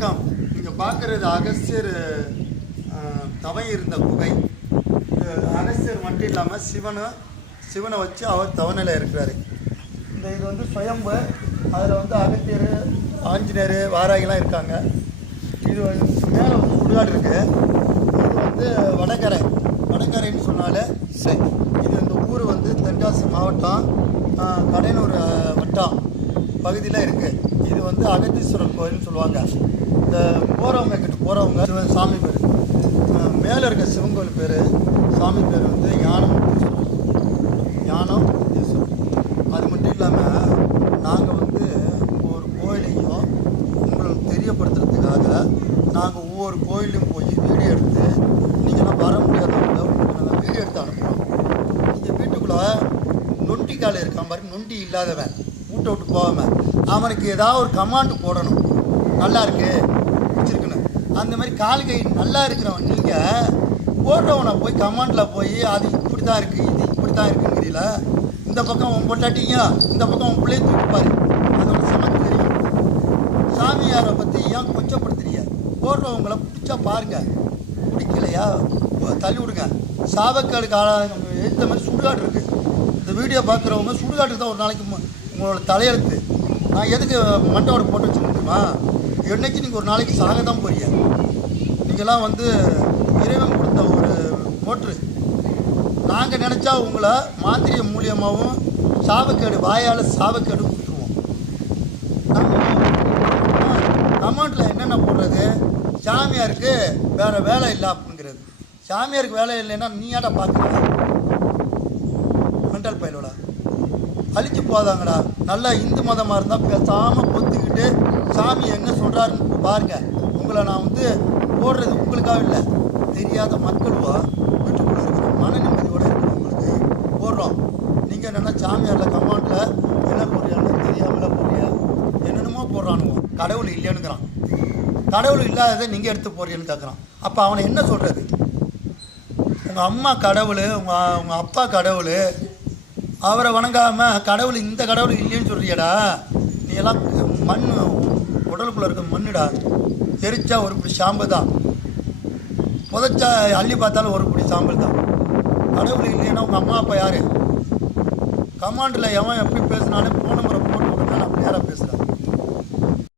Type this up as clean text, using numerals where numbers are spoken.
வணக்கம். நீங்கள் பார்க்குறது அகஸ்தியர் தவம் இருந்த குகை. அகஸ்தியர் மட்டும் இல்லாமல் சிவனை வச்சு அவர் தவநிலை இருக்கிறாரு. இது வந்து சுயம்பு. அதில் வந்து அகஸ்தியர், ஆஞ்சநேயர், வாராகிலாம் இருக்காங்க. இது மேலே வந்து சுடுகாடு இருக்குது. இது வந்து வடகரைன்னு சொன்னாலே சரி. இது இந்த ஊர் வந்து தென்காசி மாவட்டம் கடையனூர் வட்டம் பகுதியில் இருக்குது. இது வந்து அகத்தீஸ்வரர் கோயில்னு சொல்லுவாங்க. இந்த போகிறவங்க சாமி பேர், மேலே இருக்க சிவன் கோயில் பேர், சாமி பேர் வந்து ஞானம் ஈஸ்வரர். அது மட்டும் இல்லாமல் நாங்கள் வந்து ஒவ்வொரு கோயிலையும் உங்களுக்கு தெரியப்படுத்துறதுக்காக நாங்கள் ஒவ்வொரு கோயிலையும் போய் வீடியோ எடுத்து, நீங்கள்லாம் வர முடியாதவங்க உங்களுக்கு நாங்கள் வீடியோ எடுத்து அனுப்புவோம். நீங்கள் வீட்டுக்குள்ளே நொண்டி காலை இருக்கான் பாருங்க, நொண்டி இல்லாதவன் வீட்டை விட்டு போகாமல் அவனுக்கு ஏதாவது ஒரு கமாண்டு போடணும், நல்லா இருக்கு வச்சுருக்குன்னு. அந்த மாதிரி கால் கை நல்லா இருக்கிறவன் நீங்கள் போடுறவனை போய் கமாண்டில் போய் அது இப்படி தான் இருக்குது, இது இப்படி தான் இருக்குங்கிறீங்கள. இந்த பக்கம் உன் பொட்டாட்டிங்க, இந்த பக்கம் உன் பிள்ளையை தூக்கிப்பாரு, அதோட சமத்து தெரியும். சாமியாரை பற்றி ஏன் கொச்சப்படுத்துறீங்க? போடுறவங்கள பிடிச்சா பாருங்கள், பிடிக்கலையா தள்ளி விடுங்க. சாவக்காடுக்கு ஏற்ற மாதிரி சுடுகாடு இருக்குது. இந்த வீடியோ பார்க்குறவங்க சுடுகாட்டுக்கு தான் ஒரு நாளைக்கு உங்களோட தலையெழுத்து. நான் எதுக்கு மண்டோட போட்டு வச்சுருந்துமா? என்னைக்கு நீங்கள் ஒரு நாளைக்கு சாக தான் போறீங்க. நீங்களாம் வந்து இறைவன் கொடுத்த ஒரு மோட்ரு. நாங்கள் நினச்சா உங்களை மாந்திரிய மூலியமாகவும் சாவக்கேடு வாயால் சாவக்கேடு கொடுத்துருவோம். கமெண்ட்டில் என்னென்ன போடுறது? சாமியாருக்கு வேறு வேலை இல்லை அப்படிங்கிறது. சாமியாருக்கு வேலை இல்லைன்னா நீ ஏடா பார்க்குற? மென்டல் பயிலோட அழிச்சு போதாங்கடா. நல்லா இந்து மதமாக இருந்தால் பேசாமல் பொத்துக்கிட்டு சாமி என்ன சொல்கிறாருன்னு பாருங்க. உங்களை நான் வந்து போடுறது உங்களுக்காக இல்லை, தெரியாத மக்களுவோ வீட்டுக்குள்ளே இருக்கிற மன நிம்மதியோடு இருக்கிறவங்களுக்கு போடுறோம். நீங்கள் என்னென்னா சாமியாரில் கமாண்டில் என்ன போடுறியான்னு தெரியாமல் போடுறியா, என்னென்னமோ போடுறானுவோம். கடவுள் இல்லைன்னுங்கிறான். கடவுள் இல்லாததை நீங்கள் எடுத்து போடுறீன்னு கேட்குறான். அப்போ அவனை என்ன சொல்கிறது? உங்கள் அம்மா கடவுள், உங்கள் அப்பா கடவுள், அவரை வணங்காமல் கடவுள் இந்த கடவுள் இல்லைன்னு சொல்கிறியடா. நீ எல்லாம் மண், உடலுக்குள்ளே இருக்க மண்ணுடா. எரிச்சா ஒரு பிடி சாம்பல் தான், புதைச்சா அள்ளி பார்த்தாலும் ஒரு பிடி சாம்பல் தான். கடவுள் இல்லைன்னா உங்கள் அம்மா அப்பா யார்? கமாண்டில் எவன் எப்படி பேசினாலும் போன முறை போட்டு விடுங்க, நான் நேராக பேசுகிறேன்.